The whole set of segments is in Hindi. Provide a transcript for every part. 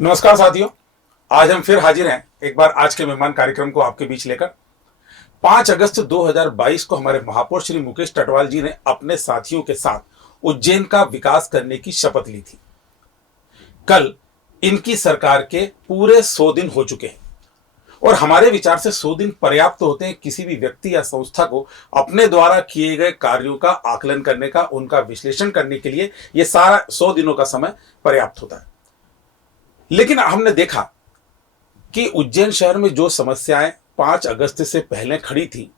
नमस्कार साथियों, आज हम फिर हाजिर हैं एक बार आज के मेहमान कार्यक्रम को आपके बीच लेकर। 5 अगस्त 2022 को हमारे महापौर श्री मुकेश टटवाल जी ने अपने साथियों के साथ उज्जैन का विकास करने की शपथ ली थी। कल इनकी सरकार के पूरे 100 दिन हो चुके हैं और हमारे विचार से 100 दिन पर्याप्त होते हैं किसी भी व्यक्ति या संस्था को अपने द्वारा किए गए कार्यों का आकलन करने का, उनका विश्लेषण करने के लिए यह सारा 100 दिनों का समय पर्याप्त होता है। लेकिन हमने देखा कि उज्जैन शहर में जो समस्याएं 5 अगस्त से पहले खड़ी थी,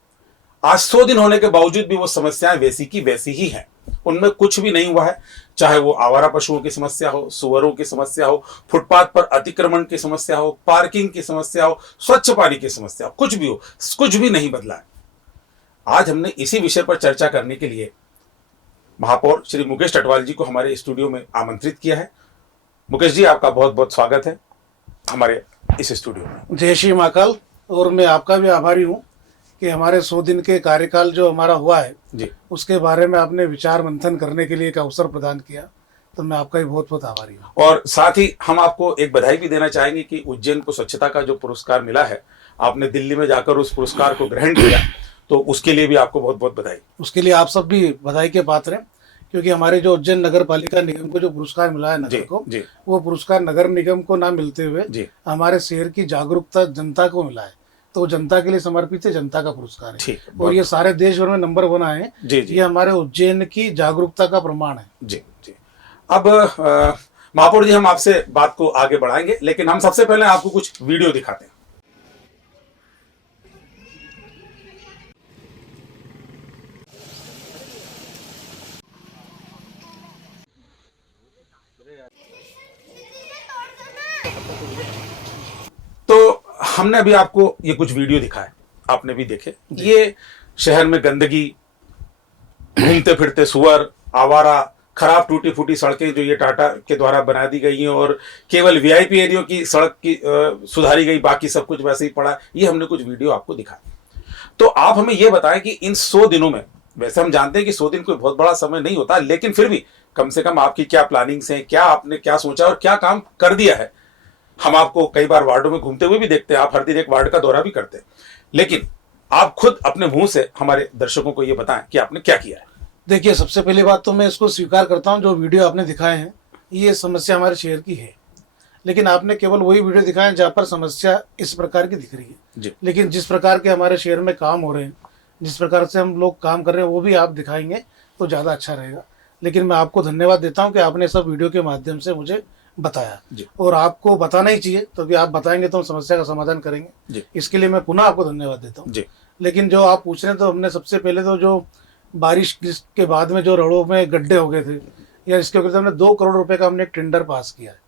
आज 100 दिन होने के बावजूद भी वो समस्याएं वैसी की वैसी ही हैं। उनमें कुछ भी नहीं हुआ है। चाहे वो आवारा पशुओं की समस्या हो, सुअरों की समस्या हो, फुटपाथ पर अतिक्रमण की समस्या हो, पार्किंग की समस्या हो, स्वच्छ पानी की समस्या हो, कुछ भी हो, कुछ भी नहीं बदला है। आज हमने इसी विषय पर चर्चा करने के लिए महापौर श्री मुकेश टटवाल जी को हमारे स्टूडियो में आमंत्रित किया है। मुकेश जी, आपका बहुत बहुत स्वागत है हमारे इस स्टूडियो में। जय श्री महाकाल। और मैं आपका भी आभारी हूँ कि हमारे 100 दिन के कार्यकाल जो हमारा हुआ है जी, उसके बारे में आपने विचार मंथन करने के लिए एक अवसर प्रदान किया, तो मैं आपका भी बहुत बहुत आभारी हूँ। और साथ ही हम आपको एक बधाई भी देना चाहेंगे कि उज्जैन को स्वच्छता का जो पुरस्कार मिला है, आपने दिल्ली में जाकर उस पुरस्कार को ग्रहण किया, तो उसके लिए भी आपको बहुत बहुत बधाई। उसके लिए आप सब भी बधाई के पात्र हैं, क्योंकि हमारे जो उज्जैन नगर पालिका निगम को जो पुरस्कार मिला है नगर को, वो पुरस्कार नगर निगम को ना मिलते हुए हमारे शहर की जागरूकता जनता को मिला है। तो जनता के लिए समर्पित है, जनता का पुरस्कार है और ये सारे देश भर में नंबर 1 आए हैं। ये हमारे उज्जैन की जागरूकता का प्रमाण है। जी जी। अब महापौर जी, हम आपसे बात को आगे बढ़ाएंगे, लेकिन हम सबसे पहले आपको कुछ वीडियो दिखाते हैं। तो हमने अभी आपको ये कुछ वीडियो दिखाए, आपने भी देखे। ये शहर में गंदगी, घूमते फिरते सुअर, आवारा, खराब टूटी फूटी सड़कें जो ये टाटा के द्वारा बना दी गई हैं और केवल वीआईपी एरियो की सड़क की सुधारी गई, बाकी सब कुछ वैसे ही पड़ा। ये हमने कुछ वीडियो आपको दिखाए। तो आप हमें ये बताएं कि इन 100 दिनों में, वैसे हम जानते हैं कि 100 दिन कोई बहुत बड़ा समय नहीं होता, लेकिन फिर भी कम से कम आपकी क्या प्लानिंग्स हैं, क्या आपने क्या सोचा और क्या काम कर दिया है। हम आपको कई बार वार्डों में घूमते हुए भी देखते हैं, आप हर दिन एक वार्ड का दौरा भी करते हैं, लेकिन आप खुद अपने मुंह से हमारे दर्शकों को ये बताएं कि आपने क्या किया है। देखिए, सबसे पहली बात तो मैं इसको स्वीकार करता हूँ, जो वीडियो आपने दिखाए हैं ये समस्या हमारे शहर की है, लेकिन आपने केवल वही वीडियो दिखाए जहाँ पर समस्या इस प्रकार की दिख रही है जी। लेकिन जिस प्रकार के हमारे शहर में काम हो रहे हैं, जिस प्रकार से हम लोग काम कर रहे हैं, वो भी आप दिखाएंगे तो ज़्यादा अच्छा रहेगा। लेकिन मैं आपको धन्यवाद देता हूँ कि आपने सब वीडियो के माध्यम से मुझे बताया, और आपको बताना ही चाहिए, तो भी आप बताएंगे तो हम समस्या का समाधान करेंगे। इसके लिए मैं पुनः आपको धन्यवाद देता हूँ। लेकिन जो आप पूछ रहे हैं, तो हमने सबसे पहले तो जो बारिश के बाद में जो रोडों में गड्ढे हो गए थे या इसके ऊपर हमने 2 करोड़ रुपए का हमने एक टेंडर पास किया है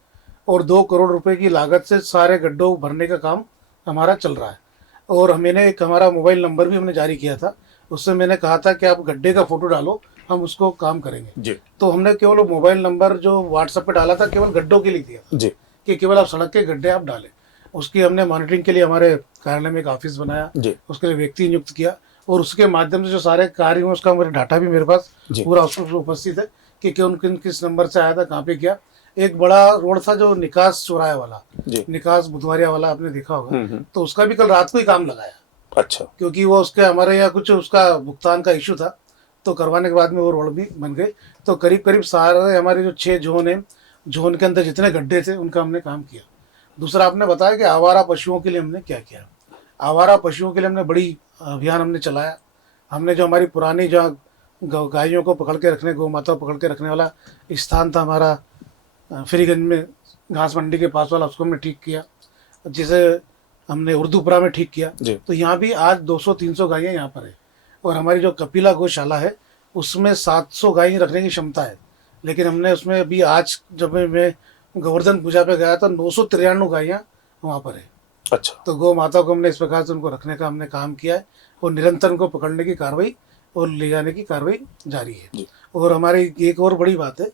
और 2 करोड़ रुपए की लागत से सारे गड्ढों भरने का काम हमारा चल रहा है। और मैंने एक हमारा मोबाइल नंबर भी हमने जारी किया था, उससे मैंने कहा था कि आप गड्ढे का फोटो डालो, हम उसको काम करेंगे। तो हमने केवल मोबाइल नंबर जो व्हाट्सएप पे डाला था, केवल गड्ढों के लिए दिया था कि केवल आप सड़क के गड्ढे आप डालें। उसकी हमने मॉनिटरिंग के लिए हमारे कार्यालय में एक ऑफिस बनाया, उसके लिए व्यक्ति नियुक्त किया और उसके माध्यम से जो सारे कार्य हुए उसका मेरे डाटा भी मेरे पास पूरा उसमें उपस्थित है कि किन किस नंबर से आया था, कहाँ पे किया। एक बड़ा रोड था जो निकास चौराहे वाला, निकास बुधवारिया वाला, आपने देखा होगा, तो उसका भी कल रात को ही काम लगाया। अच्छा। क्योंकि वो उसके हमारे यहाँ कुछ उसका भुगतान का इशू था, तो करवाने के बाद में वो रोड भी बन गए। तो करीब करीब सारे हमारे जो 6 जोन है, जोन के अंदर जितने गड्ढे थे उनका हमने काम किया। दूसरा आपने बताया कि आवारा पशुओं के लिए हमने क्या किया। आवारा पशुओं के लिए हमने बड़ी अभियान हमने चलाया। हमने जो हमारी पुरानी जो गायों को पकड़ के रखने, गौ माता को पकड़ के रखने वाला स्थान था हमारा फ्रीगंज में, घास मंडी के पास वाला, उसको हमने ठीक किया, जिसे हमने उर्दूपुरा में ठीक किया। तो यहाँ भी आज 200-300 गायें यहाँ पर है और हमारी जो कपिला गौशाला है उसमें 700 गायें रखने की क्षमता है। लेकिन हमने उसमें अभी आज जब मैं गोवर्धन पूजा पे गया तो 993 गायें वहाँ पर है। अच्छा। तो गौ माता को हमने इस प्रकार से उनको रखने का हमने काम किया है और निरंतर उनको पकड़ने की कार्रवाई और ले जाने की कार्रवाई जारी है। और हमारी एक और बड़ी बात है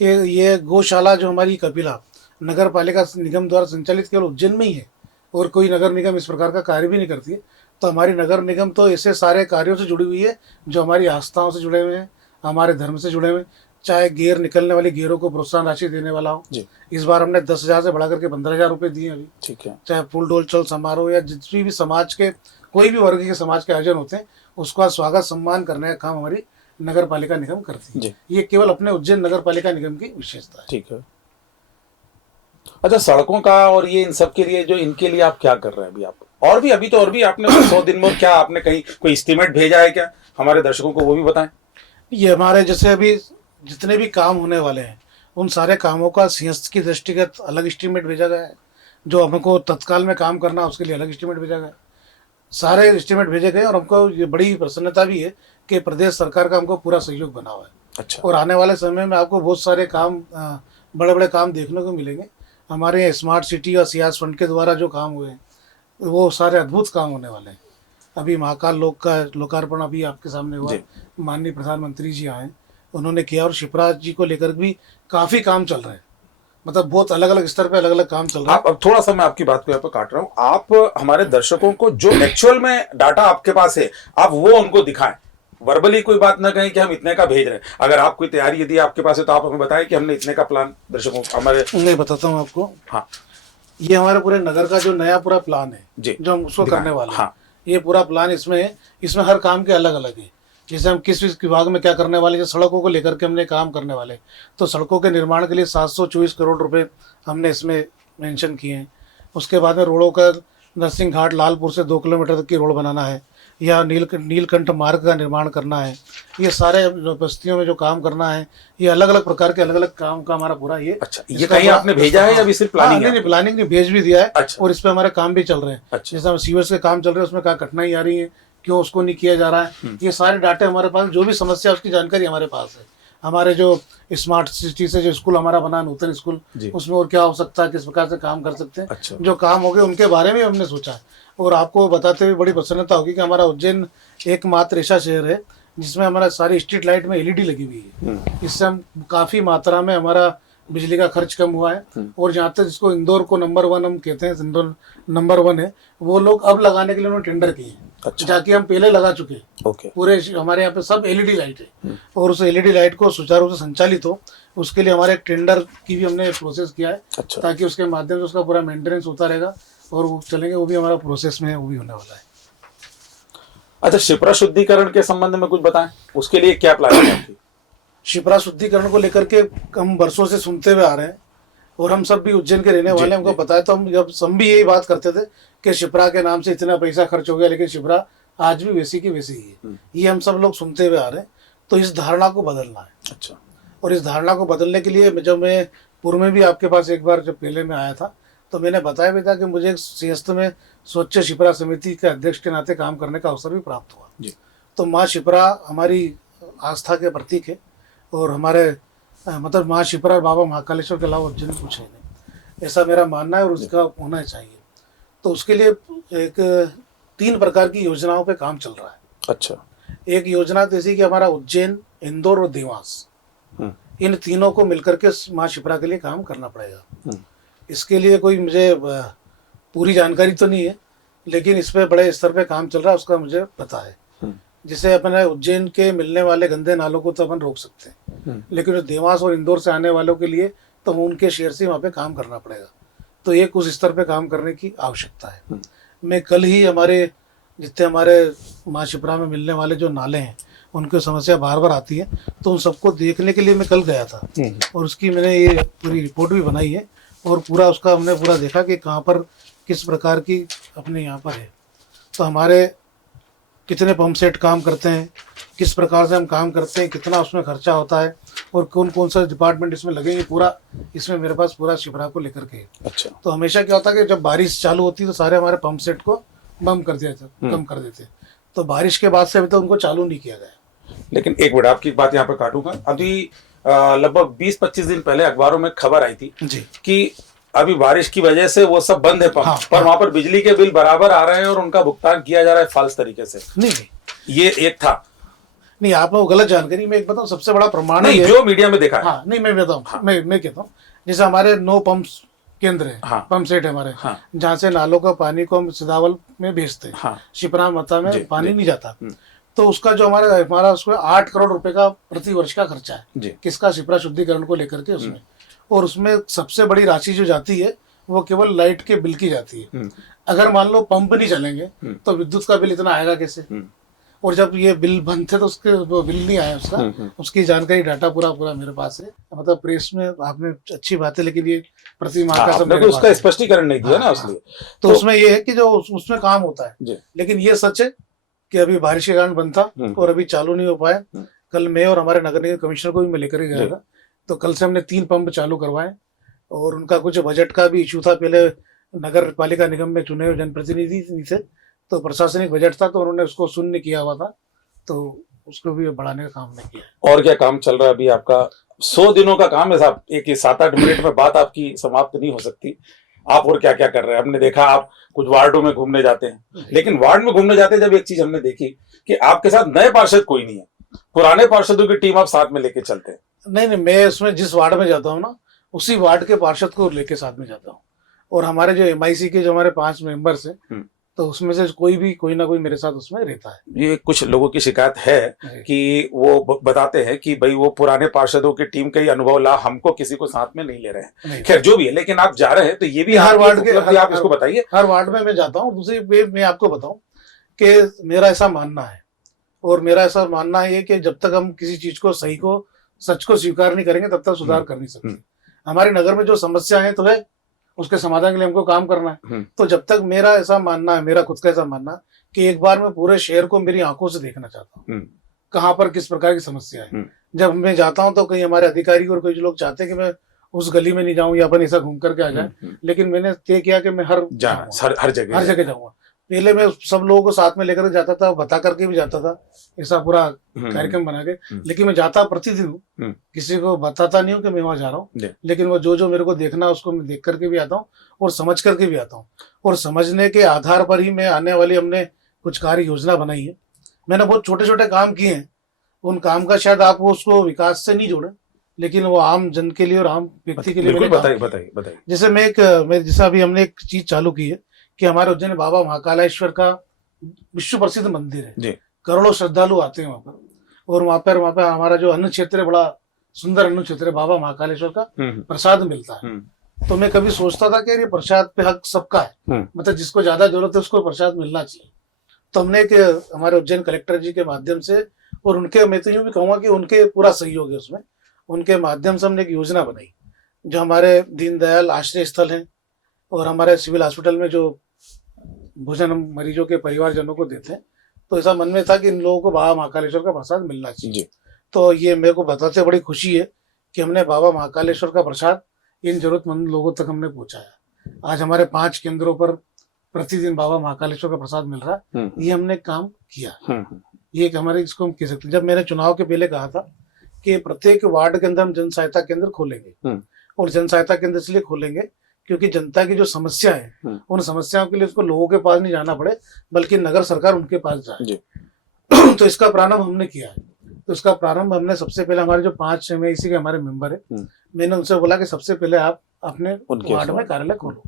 कि ये गौशाला जो हमारी कपिला नगर पालिका निगम द्वारा संचालित केवल उज्जैन में ही है और कोई नगर निगम इस प्रकार का कार्य भी नहीं करती है। तो हमारी नगर निगम तो ऐसे सारे कार्यों से जुड़ी हुई है जो हमारी आस्थाओं से जुड़े हुए हैं, हमारे धर्म से जुड़े हुए हैं। चाहे गेयर निकलने वाली गेयरों को प्रोत्साहन राशि देने वाला हो। जी। इस बार हमने 10,000 से बढ़ा करके 15,000 रुपये दिए अभी। ठीक है। चाहे फूल डोल चल समारोह या जितनी भी समाज के कोई भी वर्ग के समाज के आयोजन होते हैं उसका स्वागत सम्मान करने का काम हमारी नगर पालिका निगम करती है। जी। ये केवल अपने उज्जैन नगर पालिका निगम की विशेषता है। ठीक है। अच्छा, सड़कों का और ये इन सब के लिए जो इनके लिए आप क्या कर रहे हैं अभी आप? और भी अभी आपने 100 दिन में क्या आपने कहीं कोई एस्टीमेट भेजा है क्या? हमारे दर्शकों को वो भी बताएं। ये हमारे जैसे अभी जितने भी काम होने वाले हैं उन सारे कामों का सिंहस्थ की दृष्टिगत अलग एस्टीमेट भेजा गया है। जो हमको तत्काल में काम करना है उसके लिए अलग एस्टीमेट भेजा गया है। सारे एस्टीमेट भेजे गए और हमको ये बड़ी प्रसन्नता भी है कि प्रदेश सरकार का हमको पूरा सहयोग बना हुआ है। अच्छा। और आने वाले समय में आपको बहुत सारे काम बड़े बड़े काम देखने को मिलेंगे। हमारे यहाँ स्मार्ट सिटी और सियाज फंड के द्वारा जो काम हुए हैं वो सारे अद्भुत काम होने वाले हैं। अभी महाकाल लोक का लोकार्पण अभी आपके सामने हुआ। माननीय प्रधानमंत्री जी आए, उन्होंने किया और शिप्रा जी को लेकर भी काफ़ी काम चल रहे हैं। मतलब बहुत अलग अलग स्तर पे अलग अलग काम चल रहा है। अब थोड़ा सा मैं आपकी बात को यहाँ पे काट रहा हूँ। आप हमारे दर्शकों को जो एक्चुअल में डाटा आपके पास है आप वो उनको दिखाएं। वर्बली कोई बात ना कहें कि हम इतने का भेज रहे हैं। अगर आप कोई तैयारी यदि आपके पास है तो आप हमें बताएं कि हमने इतने का प्लान दर्शकों हमारे। मैं बताता हूँ आपको। हाँ, ये हमारे पूरे नगर का जो नया पूरा प्लान है जी, जो हम उसको करने वाले हैं। हाँ। ये पूरा प्लान इसमें है। इसमें हर काम के अलग अलग है। जैसे हम किस विभाग में क्या करने वाले, जैसे सड़कों को लेकर के हमने काम करने वाले, तो सड़कों के निर्माण के लिए 724 करोड़ रुपए हमने इसमें मेंशन किए हैं। उसके बाद में रोडों का नरसिंह घाट लालपुर से 2 किलोमीटर तक की रोड बनाना है या नीलकंठ मार्ग का निर्माण करना है। ये सारे बस्तियों में जो काम करना है, ये अलग अलग प्रकार के अलग अलग काम का हमारा पूरा ये। अच्छा, ये कहीं आपने भेजा है या अभी सिर्फ प्लानिंग है? नहीं, प्लानिंग नहीं, भेज भी दिया है। अच्छा। और इस पे हमारे काम भी चल रहे हैं। अच्छा। जैसे हम सीवर्स के काम चल रहे हैं उसमें क्या कठिनाई आ रही है, क्यों उसको नहीं किया जा रहा है, ये सारे डाटे हमारे पास, जो भी समस्या उसकी जानकारी हमारे पास है। हमारे जो स्मार्ट सिटी से जो स्कूल हमारा बना नूतन स्कूल, उसमें और क्या हो सकता है, किस प्रकार से काम कर सकते हैं। अच्छा। जो काम हो गए उनके बारे में हमने सोचा है। और आपको बताते हुए बड़ी प्रसन्नता होगी कि हमारा उज्जैन एकमात्र ऐसा शहर है जिसमें हमारा सारी स्ट्रीट लाइट में एलईडी लगी हुई है। इससे हम काफ़ी मात्रा में हमारा बिजली का खर्च कम हुआ है। और जहाँ तक जिसको इंदौर को नंबर 1 हम कहते हैं, इंदौर नंबर 1 है, वो लोग अब लगाने के लिए उन्होंने टेंडर किए हैं। अच्छा। जाके हम पहले लगा चुके हैं। ओके। पूरे हमारे यहाँ पे सब एलईडी लाइट है। और उस एलईडी लाइट को सुचारू रूप से संचालित हो उसके लिए हमारे एक टेंडर की भी हमने प्रोसेस किया है। अच्छा। ताकि उसके माध्यम से उसका पूरा मेंटेनेंस होता रहेगा और वो चलेंगे। वो भी हमारा प्रोसेस में है, वो भी होने वाला है। अच्छा, शिप्रा शुद्धिकरण के संबंध में कुछ बताएं, उसके लिए क्या प्लान है आपकी? शिप्रा शुद्धिकरण को लेकर के हम वर्षों से सुनते हुए आ रहे हैं और हम सब भी उज्जैन के रहने वाले, हमको बताया तो हम भी यही बात करते थे कि शिप्रा के नाम से इतना पैसा खर्च हो गया, लेकिन शिप्रा आज भी वैसी की वैसी ही है। ये हम सब लोग सुनते हुए आ रहे हैं। तो इस धारणा को बदलना है। अच्छा। और इस धारणा को बदलने के लिए जब मैं पूर्व में भी आपके पास एक बार जब पहले में आया था तो मैंने बताया भी था कि मुझे सिंहस्थ में स्वच्छ शिप्रा समिति के अध्यक्ष के नाते काम करने का अवसर भी प्राप्त हुआ जी। तो माँ शिप्रा हमारी आस्था के प्रतीक है और हमारे मतलब माँ शिप्रा और बाबा महाकालेश्वर के अलावा उज्जैन कुछ है नहीं, ऐसा मेरा मानना है और उसका होना चाहिए। तो उसके लिए एक 3 प्रकार की योजनाओं पे काम चल रहा है। अच्छा। एक योजना जैसी कि हमारा उज्जैन, इंदौर और देवास, इन तीनों को मिलकर के माँ शिप्रा के लिए काम करना पड़ेगा। इसके लिए कोई मुझे पूरी जानकारी तो नहीं है, लेकिन इस पे बड़े स्तर पे काम चल रहा है, उसका मुझे पता है। जिसे अपने उज्जैन के मिलने वाले गंदे नालों को तो अपन रोक सकते हैं, लेकिन जो देवास और इंदौर से आने वालों के लिए तो उनके शहर से वहाँ पे काम करना पड़ेगा। तो एक उस स्तर पे काम करने की आवश्यकता है। मैं कल ही जितने हमारे माँ शिप्रा में मिलने वाले जो नाले हैं उनकी समस्या बार बार आती है, तो उन सबको देखने के लिए मैं कल गया था और उसकी मैंने ये पूरी रिपोर्ट भी बनाई है और पूरा उसका हमने पूरा देखा कि कहाँ पर किस प्रकार की अपने यहाँ पर है। तो हमारे कितने पंप सेट काम करते हैं, किस प्रकार से हम काम करते हैं, कितना उसमें खर्चा होता है और कौन कौन सा डिपार्टमेंट इसमें लगेंगे, पूरा इसमें मेरे पास पूरा शिप्रा को लेकर के। अच्छा। तो हमेशा क्या होता है कि जब बारिश चालू होती है तो सारे हमारे पंप सेट को बंद कर दिया जाता, कम कर देते। तो बारिश के बाद से अभी तक उनको चालू नहीं किया गया। लेकिन एक मिनट आपकी बात यहाँ पर काटूंगा। अभी लगभग 20-25 दिन पहले अखबारों में खबर आई थी जी कि अभी बारिश की वजह से वो सब बंद है पंप। हाँ, पर हाँ। वहां पर बिजली के बिल बराबर आ रहे हैं और उनका भुगतान किया जा रहा है फाल्स तरीके से। नहीं, ये एक था। नहीं, आप लोग गलत जानकारी। मैं एक बताऊं, सबसे बड़ा प्रमाण नहीं, है जो मीडिया में देखा है। हाँ, नहीं मैं बताऊं, मैं कहता हूँ, जैसे हमारे 9 पंप केंद्र है, हाँ। पंप सेट है हमारे, हाँ। जहाँ से नालों का पानी को हम सिदावल में भेजते हैं। हाँ। शिप्रा मता में जी, पानी जी। नहीं जाता। तो उसका जो हमारा उसमें 8 करोड़ रुपए का प्रति वर्ष का खर्चा है जी। किसका, शिप्रा शुद्धिकरण को लेकर के उसमें। और उसमें सबसे बड़ी राशि जो जाती है वो केवल लाइट के बिल की जाती है। अगर मान लो पंप नहीं चलेंगे तो विद्युत का बिल इतना आएगा कैसे। और जब ये बिल बंद थे तो उसके वो बिल नहीं आया उसका, उसकी जानकारी डाटा पूरा मेरे पास है। मतलब प्रेस में आपने अच्छी बात है, लेकिन ये प्रति माह का सब आपने मेरे को पास उसका है। स्पष्टीकरण नहीं दिया ना, इसलिए तो उसमें ये है कि जो उसमें काम होता है, जी। लेकिन ये सच है कि अभी बारिश के कारण बंद था और अभी चालू नहीं हो पाया। कल मैं और हमारे नगर निगम कमिश्नर को भी मैं लेकर गया था, तो कल से हमने 3 पंप चालू करवाए। और उनका कुछ बजट का भी इशू था, पहले नगर पालिका निगम में चुने हुए जनप्रतिनिधि नहीं थे तो प्रशासनिक बजट था, तो उन्होंने उसको शून्य किया हुआ था, तो उसको भी बढ़ाने का काम नहीं किया। और क्या काम चल रहा है अभी आपका? 100 दिनों का काम है साहब, एक 7-8 मिनट में बात आपकी समाप्त नहीं हो सकती। आप और क्या क्या कर रहे हैं? हमने देखा आप कुछ वार्डों में घूमने जाते हैं, लेकिन वार्ड में घूमने जाते हैं जब एक चीज हमने देखी कि आपके साथ नए पार्षद कोई नहीं है, पुराने पार्षदों की टीम आप साथ में लेके चलते हैं। नहीं, मैं उसमें जिस वार्ड में जाता हूँ ना, उसी वार्ड के पार्षद को लेके साथ में जाता हूँ। और हमारे जो MIC के जो हमारे 5 मेंबर्स हैं, तो उसमें से कोई ना कोई मेरे साथ उसमें रहता है। ये कुछ लोगों की शिकायत है कि वो बताते हैं कि भाई वो पुराने पार्षदों की टीम का ही अनुभव ला, हमको किसी को साथ में नहीं ले रहे हैं। खैर जो भी है, लेकिन आप जा रहे हैं तो ये भी हर वार्ड के आप इसको बताइए। हर वार्ड में मैं जाता हूँ। दूसरी मैं आपको बताऊं कि मेरा ऐसा मानना है, और मेरा ऐसा मानना है कि जब तक हम किसी चीज को सच को स्वीकार नहीं करेंगे तब तक सुधार कर नहीं सकते। हमारे नगर में जो समस्या है तो है, उसके समाधान के लिए हमको काम करना है। तो जब तक मेरा ऐसा मानना है, मेरा खुद का ऐसा मानना है कि एक बार मैं पूरे शहर को मेरी आंखों से देखना चाहता हूँ, कहाँ पर किस प्रकार की समस्या है। जब मैं जाता हूँ तो कहीं हमारे अधिकारी और कोई लोग चाहते हैं कि मैं उस गली में नहीं जाऊं या अपन ऐसा घूम करके आ जाए, लेकिन मैंने तय किया कि मैं हर जगह जाऊंगा। पहले मैं सब लोगों को साथ में लेकर जाता था, बता करके भी जाता था, ऐसा पूरा कार्यक्रम बना के। लेकिन मैं जाता प्रतिदिन हूँ, किसी को बताता नहीं हूँ कि मैं वहां जा रहा हूँ, लेकिन वो जो मेरे को देखना है उसको मैं देख करके भी आता हूँ और समझ करके भी आता हूँ। और समझने के आधार पर ही मैं आने वाली हमने कुछ कार्य योजना बनाई है। मैंने बहुत छोटे छोटे काम किए हैं, उन काम का शायद आप उसको विकास से नहीं जोड़े, लेकिन वो आम जन के लिए और आम व्यक्ति के लिए। बताइए। जैसे जैसे अभी हमने एक चीज चालू की है कि हमारे उज्जैन में बाबा महाकालेश्वर का विश्व प्रसिद्ध मंदिर है। करोड़ों श्रद्धालु आते हैं वहां पर, और वहां पर हमारा जो अन्न क्षेत्र है, बड़ा सुंदर अन्न क्षेत्र है, बाबा महाकालेश्वर का प्रसाद मिलता है। तो मैं कभी सोचता था कि ये प्रसाद पे हक सबका है, मतलब जिसको ज्यादा जरूरत है उसको प्रसाद मिलना चाहिए। तो हमने हमारे उज्जैन कलेक्टर जी के माध्यम से, और उनके, मैं तो यूं भी कहूंगा कि उनके पूरा सहयोग है उसमें, उनके माध्यम से हमने एक योजना बनाई जो हमारे दीनदयाल आश्रय स्थल है और हमारे सिविल हॉस्पिटल में जो भोजन हम मरीजों के परिवारजनों को देते हैं, तो ऐसा मन में था कि इन लोगों को बाबा महाकालेश्वर का प्रसाद मिलना चाहिए। तो ये मेरे को बताते बड़ी खुशी है कि हमने बाबा महाकालेश्वर का प्रसाद इन जरूरतमंद लोगों तक हमने पहुंचाया। आज हमारे 5 केंद्रों पर प्रतिदिन बाबा महाकालेश्वर का प्रसाद मिल रहा है। ये हमने काम किया। ये एक हमारे, इसको हम कह सकते हैं, जब मैंने चुनाव के पहले कहा था कि प्रत्येक वार्ड के अंदर हम जन सहायता केंद्र खोलेंगे, और जन सहायता केंद्र इसलिए खोलेंगे क्योंकि जनता की जो समस्या है, उन समस्याओं के लिए उसको लोगों के पास नहीं जाना पड़े, बल्कि नगर सरकार उनके पास जाए। तो इसका प्रारंभ हमने किया है। तो इसका प्रारंभ हमने सबसे पहले, हमारे जो 5 MIC के हमारे मेंबर है, मैंने उनसे बोला कि सबसे पहले आप अपने वार्ड में कार्यालय खोलो।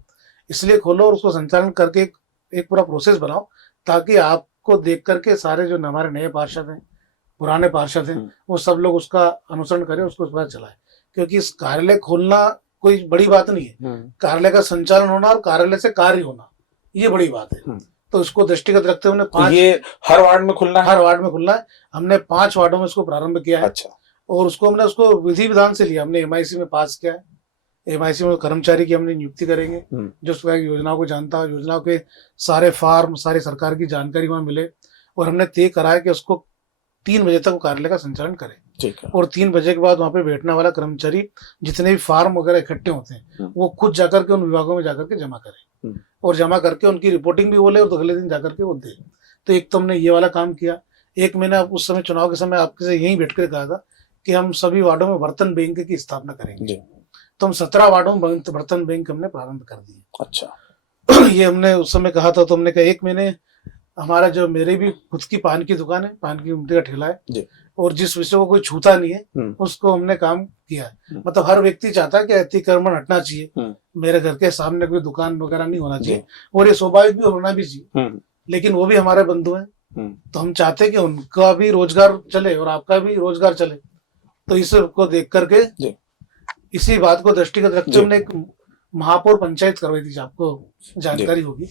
इसलिए खोलो और उसको संचालन करके एक पूरा प्रोसेस बनाओ, ताकि आपको देख करके सारे जो हमारे नए पार्षद हैं, पुराने पार्षद हैं, वो सब लोग उसका अनुसरण करें, उसको उस पर चलाए। क्योंकि इस कार्यालय खोलना कोई बड़ी बात नहीं है, कार्यालय का संचालन होना और कार्यालय से कार्य होना, ये बड़ी बात है। तो इसको दृष्टिगत रखते हुए हमने ये हर वार्ड में खुलना है? हर वार्ड में खुलना है। हमने 5 वार्डों में इसको प्रारंभ किया है। अच्छा। और हमने उसको विधि विधान से लिया। हमने MIC में पास किया है। MIC में कर्मचारी की हमने नियुक्ति करेंगे जो उसका योजनाओं को जानता है, योजनाओं के सारे फॉर्म, सारी सरकार की जानकारी वहां मिले। और हमने तय करा है कि उसको 3 बजे तक कार्यालय का संचालन करें। ठीक है। और 3 बजे के बाद वहां पे बैठने वाला कर्मचारी जितने भी फार्म वगैरह इकट्ठे होते हैं, वो खुद जाकर के उन विभागों में जाकर के जमा करें, और जमा करके उनकी रिपोर्टिंग भी बोले, और तो अगले दिन जाकर के वो दे। तो एक तो हमने ये वाला काम किया। एक मैंने उस समय चुनाव के समय आपके से यहीं बैठ कर कहा था कि हम सभी वार्डों में बर्तन बैंक की स्थापना करेंगे। तो हम 17 वार्डों में बर्तन बैंक हमने प्रारंभ कर दिए। अच्छा। ये हमने उस समय कहा था। तो हमने कहा, एक मैंने हमारा जो मेरे भी खुद की पान की दुकान है, पान की उमटी का ठेला है, और जिस विषय को कोई छूता नहीं है उसको हमने काम किया। मतलब हर व्यक्ति चाहता है कि अतिक्रमण हटना चाहिए, मेरे घर के सामने कोई दुकान वगैरह नहीं होना चाहिए, और ये स्वाभाविक भी होना भी चाहिए। लेकिन वो भी हमारे बंधु हैं, तो हम चाहते हैं कि उनका भी रोजगार चले और आपका भी रोजगार चले। तो इसको देख करके इसी बात को दृष्टिगत रखते हमने एक महापौर पंचायत करवाई थी, आपको जानकारी होगी।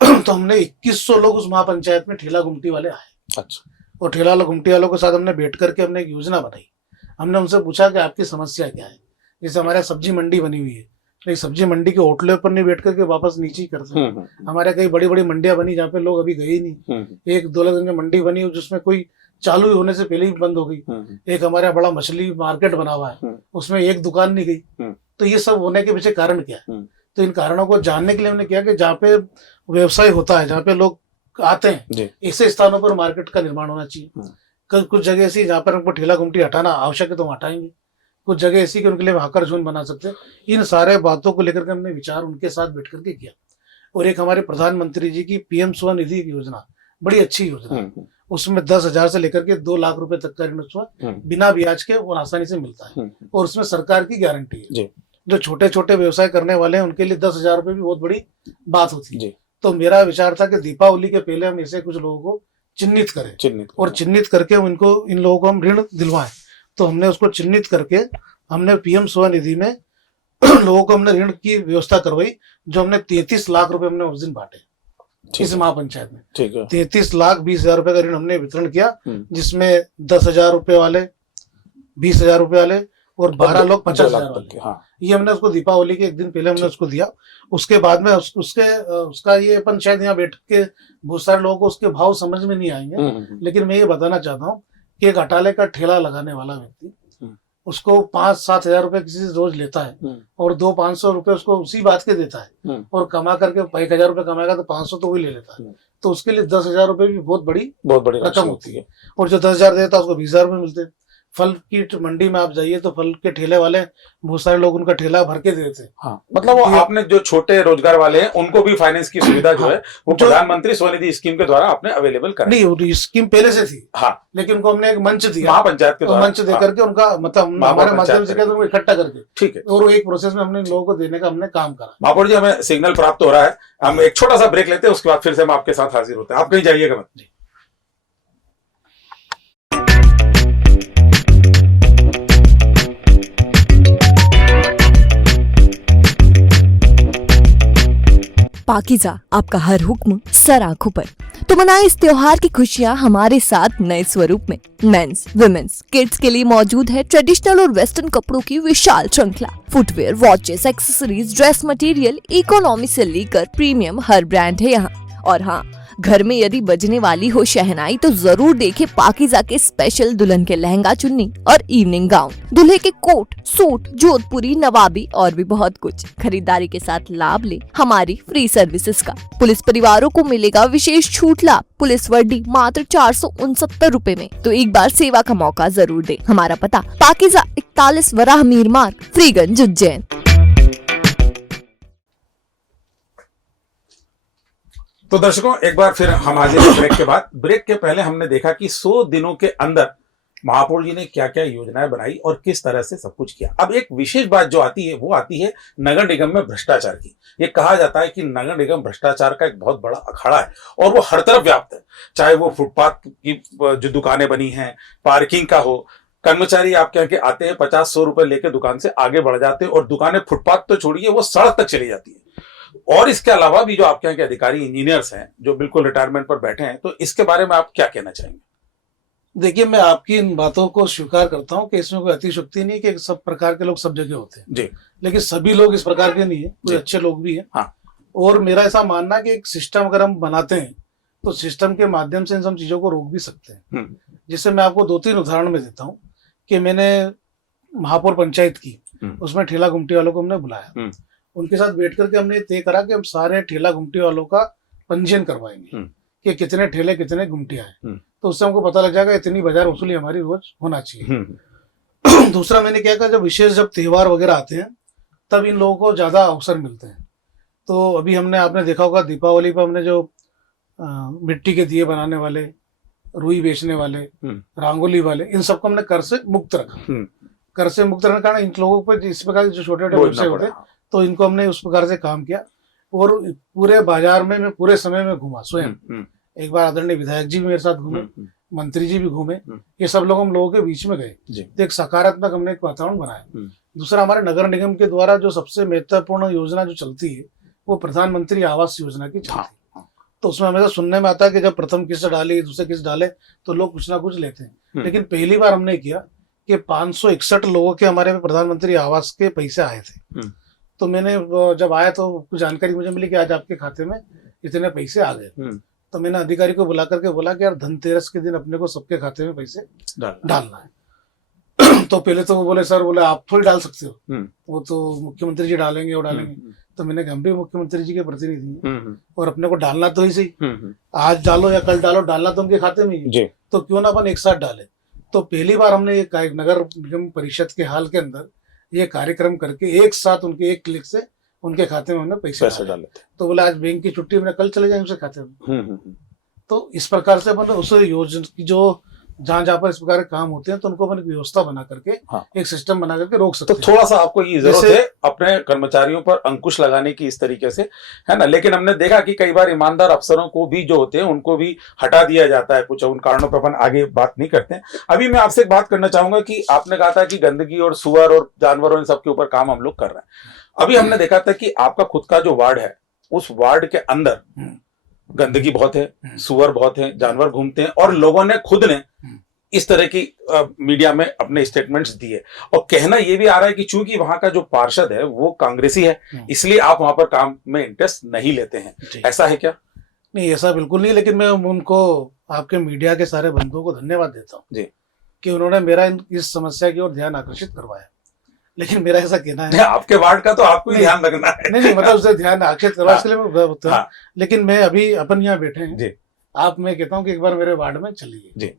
तो हमने 2100 लोग उस महापंचायत में ठेला गुमटी वाले आए। अच्छा। और ठेला गुमटी वालों के साथ हमने बैठ करके हमने एक योजना बनाई। हमने उनसे पूछा कि आपकी समस्या क्या है। जैसे हमारे सब्जी मंडी बनी हुई है, तो सब्जी मंडी के होटलों पर नहीं बैठ करके वापस नीचे ही करते हैं। हमारे कई बड़ी बड़ी मंडियां बनी जहाँ पे लोग अभी गए ही नहीं। एक दौलतगंज मंडी बनी जिसमें कोई चालू होने से पहले ही बंद हो गई। एक हमारा बड़ा मछली मार्केट बना हुआ है, उसमें एक दुकान नहीं गई। तो ये सब होने के पीछे कारण क्या है? तो इन कारणों को जानने के लिए हमने किया कि जहाँ पे व्यवसाय होता है, जहाँ पे लोग आते हैं, ऐसे स्थानों पर मार्केट का निर्माण होना चाहिए। कुछ जगह ऐसी जहाँ पर हमको ठेला गुमटी हटाना आवश्यक है तो हम हटाएंगे। कुछ जगह ऐसी कि उनके लिए हाकर जोन बना सकते हैं। इन सारे बातों को लेकर के हमने विचार उनके साथ बैठ करके किया। और एक हमारे प्रधानमंत्री जी की PM स्वनिधि योजना, बड़ी अच्छी योजना है। उसमें 10,000 से लेकर के 2 लाख रुपए तक का ऋण उसमें बिना ब्याज के और आसानी से मिलता है। और उसमें सरकार की गारंटी है। जो छोटे छोटे व्यवसाय करने वाले हैं उनके लिए 10,000 रुपए भी बहुत बड़ी बात होती है। तो मेरा विचार था कि दीपावली के पहले हम ऐसे कुछ लोगों को चिन्हित करें और चिन्हित करके इन लोगों को हम ऋण दिलवाएं। तो हमने उसको चिन्हित करके हमने PM स्वनिधि में लोगों को हमने ऋण की व्यवस्था करवाई, जो हमने 33 लाख रुपए हमने उस दिन बांटे इस महापंचायत में। 33,20,000 रुपए का ऋण हमने वितरण किया, जिसमें 10,000 रुपए वाले, 20,000 रुपए वाले और 12 लोग 50,000 वाले। ये हमने उसको दीपावली के एक दिन पहले हमने उसको दिया। उसके बाद में उसका ये अपन शायद यहाँ बैठ के बहुत सारे लोगों को उसके भाव समझ में नहीं आएंगे, लेकिन मैं ये बताना चाहता हूँ कि एक अटाले का ठेला लगाने वाला व्यक्ति उसको 5-7 हजार रुपए किसी से रोज लेता है और 200-500 रुपए उसको उसी बात के देता है, और कमा करके 1,000 रुपए कमाएगा तो 500 तो वही ले लेता है। तो उसके लिए 10,000 रुपए भी बहुत बड़ी रकम होती है। और जो 10,000 देता है उसको 20,000 रुपए मिलते हैं। फल की मंडी में आप जाइए तो फल के ठेले वाले बहुत सारे लोग उनका ठेला भर के देते हैं। हाँ, मतलब वो आपने जो छोटे रोजगार वाले हैं उनको भी फाइनेंस की सुविधा जो है वो प्रधानमंत्री स्वनिधि स्कीम के द्वारा आपने अवेलेबल कराई। नहीं, स्कीम पहले से थी। हाँ, लेकिन उनको हमने एक मंच दिया महापंचायत के द्वारा, मंच देकर के उनका मतलब हमारे माध्यम से उनको इकट्ठा करके, ठीक है, और एक प्रोसेस में हमने लोगों को देने का हमने काम करा। महापौर जी, हमें सिग्नल प्राप्त हो रहा है, हम एक छोटा सा ब्रेक लेते हैं, उसके बाद फिर से हम आपके साथ हाजिर होते हैं। आप कहीं जाइएगा मत। पाकीज़ा, आपका हर हुक्म सर आंखों पर। तो मनाए इस त्योहार की खुशियां हमारे साथ नए स्वरूप में। मेंस, वुमेन्स, किड्स के लिए मौजूद है ट्रेडिशनल और वेस्टर्न कपड़ों की विशाल श्रृंखला। Footwear, watches, accessories, dress material, economy से लेकर प्रीमियम, हर ब्रांड है यहाँ। और हाँ, घर में यदि बजने वाली हो शहनाई तो जरूर देखे पाकीज़ा के स्पेशल दुल्हन के लहंगा चुन्नी और इवनिंग गाउन, दूल्हे के कोट, सूट, जोधपुरी, नवाबी और भी बहुत कुछ। खरीदारी के साथ लाभ ले हमारी फ्री सर्विसेज का। पुलिस परिवारों को मिलेगा विशेष छूट लाभ। पुलिस वर्दी मात्र 469 रुपए में। तो एक बार सेवा का मौका जरूर दे। हमारा पता पाकीज़ा 41 वराह मीर मार्ग, फ्रीगंज, उज्जैन। तो दर्शकों, एक बार फिर हम हाजिर हैं ब्रेक के बाद। ब्रेक के पहले हमने देखा कि 100 दिनों के अंदर महापौर जी ने क्या क्या योजनाएं बनाई और किस तरह से सब कुछ किया। अब एक विशेष बात जो आती है वो आती है नगर निगम में भ्रष्टाचार की। ये कहा जाता है कि नगर निगम भ्रष्टाचार का एक बहुत बड़ा अखाड़ा है और वो हर तरफ व्याप्त है। चाहे वो फुटपाथ की जो दुकानें बनी हैं, पार्किंग का हो, कर्मचारी आपके यहाँ के आते हैं 50-100 रुपए लेके दुकान से आगे बढ़ जाते हैं और दुकानें फुटपाथ तो छोड़िए वो सड़क तक चली जाती है। और इसके अलावा भी जो आपके यहाँ के अधिकारी इंजीनियर्स हैं जो बिल्कुल रिटायरमेंट पर बैठे हैं, तो इसके बारे में आप क्या कहना चाहेंगे? देखिए, मैं आपकी इन बातों को स्वीकार करता हूं कि इसमें कोई अतिशयोक्ति नहीं कि सब प्रकार के लोग सब जगह होते हैं जी, लेकिन सभी लोग इस प्रकार के नहीं है, कोई अच्छे लोग भी हैं। हाँ। और मेरा ऐसा मानना है कि एक सिस्टम अगर हम बनाते हैं तो सिस्टम के माध्यम से इन सब चीजों को रोक भी सकते हैं। जिससे मैं आपको 2-3 उदाहरण में देता हूँ कि मैंने महापौर पंचायत की, उसमें ठेला गुमटी वालों को हमने बुलाया। उनके साथ बैठ करके हमने तय करा कि हम सारे ठेला गुमटी वालों का पंजीयन करवाएंगे कि कितने ठेले कितने गुमटियां हैं। तो उससे हमको पता लग जाएगा इतनी बाजार वसूली हमारी रोज होना चाहिए। दूसरा मैंने क्या कहा, जब त्योहार वगैरह आते हैं तब इन लोगों को ज्यादा अवसर मिलते हैं। तो अभी आपने देखा होगा दीपावली पर हमने जो मिट्टी के दिए बनाने वाले, रुई बेचने वाले, रंगोली वाले, इन सबको हमने कर से मुक्त रखा। कर से मुक्त रखने का इन लोगों पर इस प्रकार के जो छोटे छोटे व्यवसाय होते हैं तो इनको हमने उस प्रकार से काम किया। और पूरे बाजार में मैं पूरे समय में घूमा स्वयं, एक बार आदरणीय विधायक जी भी मेरे साथ घूमे, मंत्री जी भी घूमे, ये सब लोग हम लोगों के बीच में गए, जी। तो एक सकारात्मक हमने एक वातावरण बनाया। दूसरा, हमारे नगर निगम के द्वारा जो सबसे महत्वपूर्ण योजना जो चलती है वो प्रधानमंत्री आवास योजना की चलती है। तो उसमें हमेशा सुनने में आता है कि जब प्रथम किस्त डाली, दूसरे किस्त डाले तो लोग कुछ ना कुछ लेते हैं, लेकिन पहली बार हमने किया कि 561 लोगों के हमारे प्रधानमंत्री आवास के पैसे आए थे। तो मैंने जब आया तो कुछ जानकारी मुझे मिली कि आज आपके खाते में इतने पैसे आ गए। तो मैंने अधिकारी को बुला करके बोला कि यार धनतेरस के दिन अपने को सबके खाते में पैसे डालना है। तो पहले तो वो बोले सर, बोले आप थोड़ी डाल सकते हो, वो तो मुख्यमंत्री जी डालेंगे, वो डालेंगे। तो मैंने कहा हम भी मुख्यमंत्री जी के प्रतिनिधि हैं और अपने को डालना तो ही सही, आज डालो या कल डालो, डालना तो उनके खाते में ही, तो क्यों ना अपन एक साथ डाले। तो पहली बार हमने एक नगर निगम परिषद के हाल के अंदर ये कार्यक्रम करके एक साथ उनके एक क्लिक से उनके खाते में हमने पैसे डाले। तो बोला आज बैंक की छुट्टी, हमने कल चले जाएंगे उसके खाते में। तो इस प्रकार से अपन उस योजना की जो जहाँ पर इस प्रकार के काम होते हैं तो उनको अपन व्यवस्था बना करके एक सिस्टम बना करके रोक सकते हैं। तो थोड़ा सा आपको ये जरूरत है अपने कर्मचारियों पर अंकुश लगाने की इस तरीके से, है ना। लेकिन हमने देखा कि कई बार ईमानदार अफसरों को भी जो होते हैं उनको भी हटा दिया जाता है, कुछ उन कारणों पर अपन आगे बात नहीं करते हैं। अभी मैं आपसे एक बात करना चाहूंगा कि आपने कहा था कि गंदगी और सुअर और जानवरों इन सब के ऊपर काम हम लोग कर रहे हैं। अभी हमने देखा था कि आपका खुद का जो वार्ड है उस वार्ड के अंदर गंदगी बहुत है, सुअर बहुत है, जानवर घूमते हैं और लोगों ने खुद ने इस तरह की मीडिया में अपने स्टेटमेंट्स दिए और कहना यह भी आ रहा है कि चूंकि वहां का जो पार्षद है वो कांग्रेसी है इसलिए आप वहां पर काम में इंटरेस्ट नहीं लेते हैं। ऐसा है क्या? नहीं, ऐसा बिल्कुल नहीं, लेकिन मैं उनको आपके मीडिया के सारे बंधुओं को धन्यवाद देता हूँ जी कि उन्होंने मेरा इस समस्या की ओर ध्यान आकर्षित करवाया। लेकिन मेरा ऐसा कहना है आपके वार्ड का तो आपको ही ध्यान रखना है। नहीं, मतलब उससे ध्यान आकर्षित करवा इसके लिए मैं बता रहा हूँ। लेकिन मैं अभी अपन यहाँ बैठे हैं जी, आप मैं कहता हूँ कि एक बार मेरे वार्ड में चलिए जी,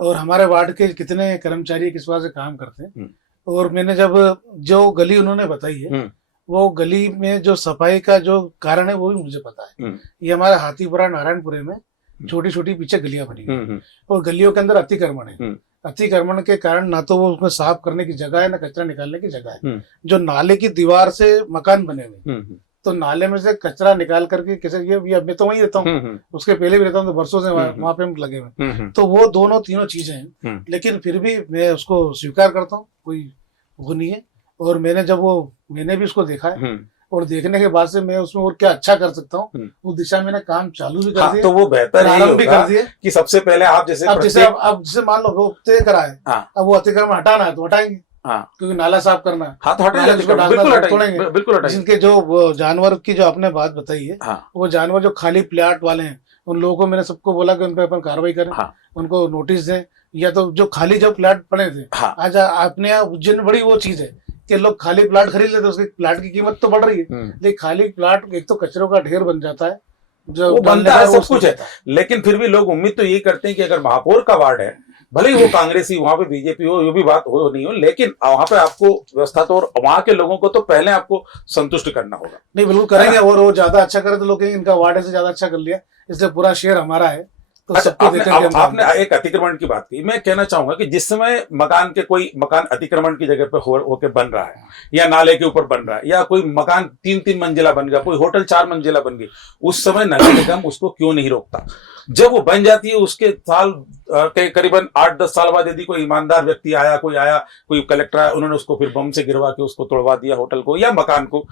और हमारे वार्ड के कितने कर्मचारी किस बात से काम करते हैं। और मैंने जब जो गली उन्होंने बताई है वो गली में जो सफाई का जो कारण है वो भी मुझे पता है। ये हमारे हाथीपुरा नारायणपुरे में छोटी छोटी पीछे गलियां बनी हुई और गलियों के अंदर अतिक्रमण है। अतिक्रमण के कारण ना तो वो उसमें साफ करने की जगह है ना कचरा निकालने की जगह है। जो नाले की दीवार से मकान बने हुए तो नाले में से कचरा निकाल करके कैसे ये मैं तो वहीं रहता हूँ, उसके पहले भी रहता हूँ तो बरसों से वहां पे लगे हुए। तो वो दोनों तीनों चीजें हैं, लेकिन फिर भी मैं उसको स्वीकार करता हूँ, कोई वो नहीं है। और मैंने भी उसको देखा है और देखने के बाद से मैं उसमें और क्या अच्छा कर सकता हूँ उस दिशा में मैंने काम चालू भी कर दिया। तो वो बेहतर भी कर दिए कि सबसे पहले आप जैसे मान लो वो तय करा है, अब वो अतिक्रमण हटाना है तो हटाएंगे, क्योंकि नाला साफ करना है तो हटाएंगे, बिल्कुल। जिनके जो जानवर की जो आपने बात बताई है वो जानवर जो खाली प्लाट वाले हैं उन लोगों को मैंने सबको बोला कि उन पर अपन कार्रवाई करें, उनको नोटिस दें, या तो जो खाली जो प्लाट पड़े थे। आज अपने यहाँ उज्जैन बड़ी वो चीज है कि लोग खाली प्लाट खरीद लेते, उसके प्लाट की कीमत तो बढ़ रही है, लेकिन खाली प्लाट एक तो कचरों का ढेर बन जाता है, जो बनता है, सब कुछ है। लेकिन फिर भी लोग उम्मीद तो यही करते हैं कि अगर महापौर का वार्ड है, भले ही वो कांग्रेसी वहां पे बीजेपी हो, ये भी बात हो नहीं हो, लेकिन वहां पे आपको व्यवस्था तो और वहां के लोगों को तो पहले आपको संतुष्ट करना होगा। नहीं, बिल्कुल करेंगे, और वो ज्यादा अच्छा करे तो लोग कहेंगे इनका वार्ड से ज्यादा अच्छा कर लिया, इसलिए पूरा शहर हमारा है। तो आपने एक अतिक्रमण की बात की, मैं कहना चाहूंगा कि जिस समय कोई मकान अतिक्रमण की जगह पे होके बन रहा है या नाले के ऊपर बन रहा है या कोई मकान 3-3 मंजिला बन गया, कोई होटल 4 मंजिला बन गई, उस समय नगर निगम उसको क्यों नहीं रोकता? जब वो बन जाती है उसके साल के करीबन 8-10 साल बाद यदि कोई ईमानदार व्यक्ति आया, कोई कलेक्टर आया, उन्होंने उसको फिर बम से गिरवा के उसको तोड़वा दिया, होटल को या मकान को,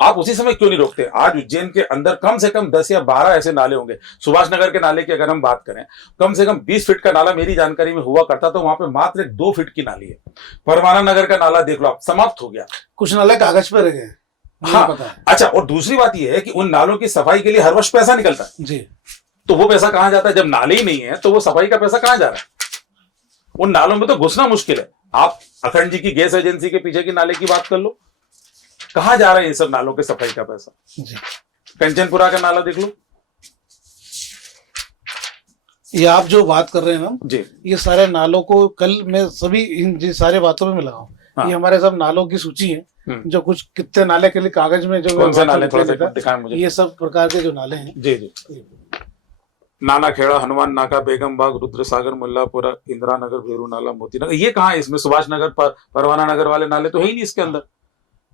आप उसी समय क्यों नहीं रोकते? आज उज्जैन के अंदर कम से कम 10 या 12 ऐसे नाले होंगे। सुभाष नगर के नाले की अगर हम बात करें, कम से कम 20 फीट का नाला मेरी जानकारी में हुआ करता, तो वहां पे मात्र 2 फीट की नाली है। परवाना नगर का नाला देख लो आप, समाप्त हो गया, कुछ नाले कागज पे रह गए। हाँ, अच्छा, और दूसरी बात यह है कि उन नालों की सफाई के लिए हर वर्ष पैसा निकलता है जी, तो वो पैसा कहां जाता है? जब नाले ही नहीं है तो वो सफाई का पैसा कहां जा रहा है? उन नालों में तो घुसना मुश्किल है। आप अखंड जी की गैस एजेंसी के पीछे की नाले की बात कर लो, कहां जा रहे हैं ये सब नालों के सफाई का पैसा? जी, कंचनपुरा का नाला देख लो। ये आप जो बात कर रहे हैं ना जी, ये सारे नालों को कल मैं सभी इन सारे बातों में मिलाऊं। ये हमारे सब नालों की सूची है, जो कुछ कितने नाले के लिए कागज में जो कौन से नाले दिखाएं मुझे। ये सब प्रकार के जो नाले हैं जी जी, नाना खेड़ा, हनुमान नाका, बेगम बाग, रुद्र सागर, मुल्लापुरा, इंदिरा नगर, भेरू नाला, मोती नगर, ये कहाँ है? इसमें सुभाष नगर, परवाना नगर वाले नाले तो है ही नहीं इसके अंदर।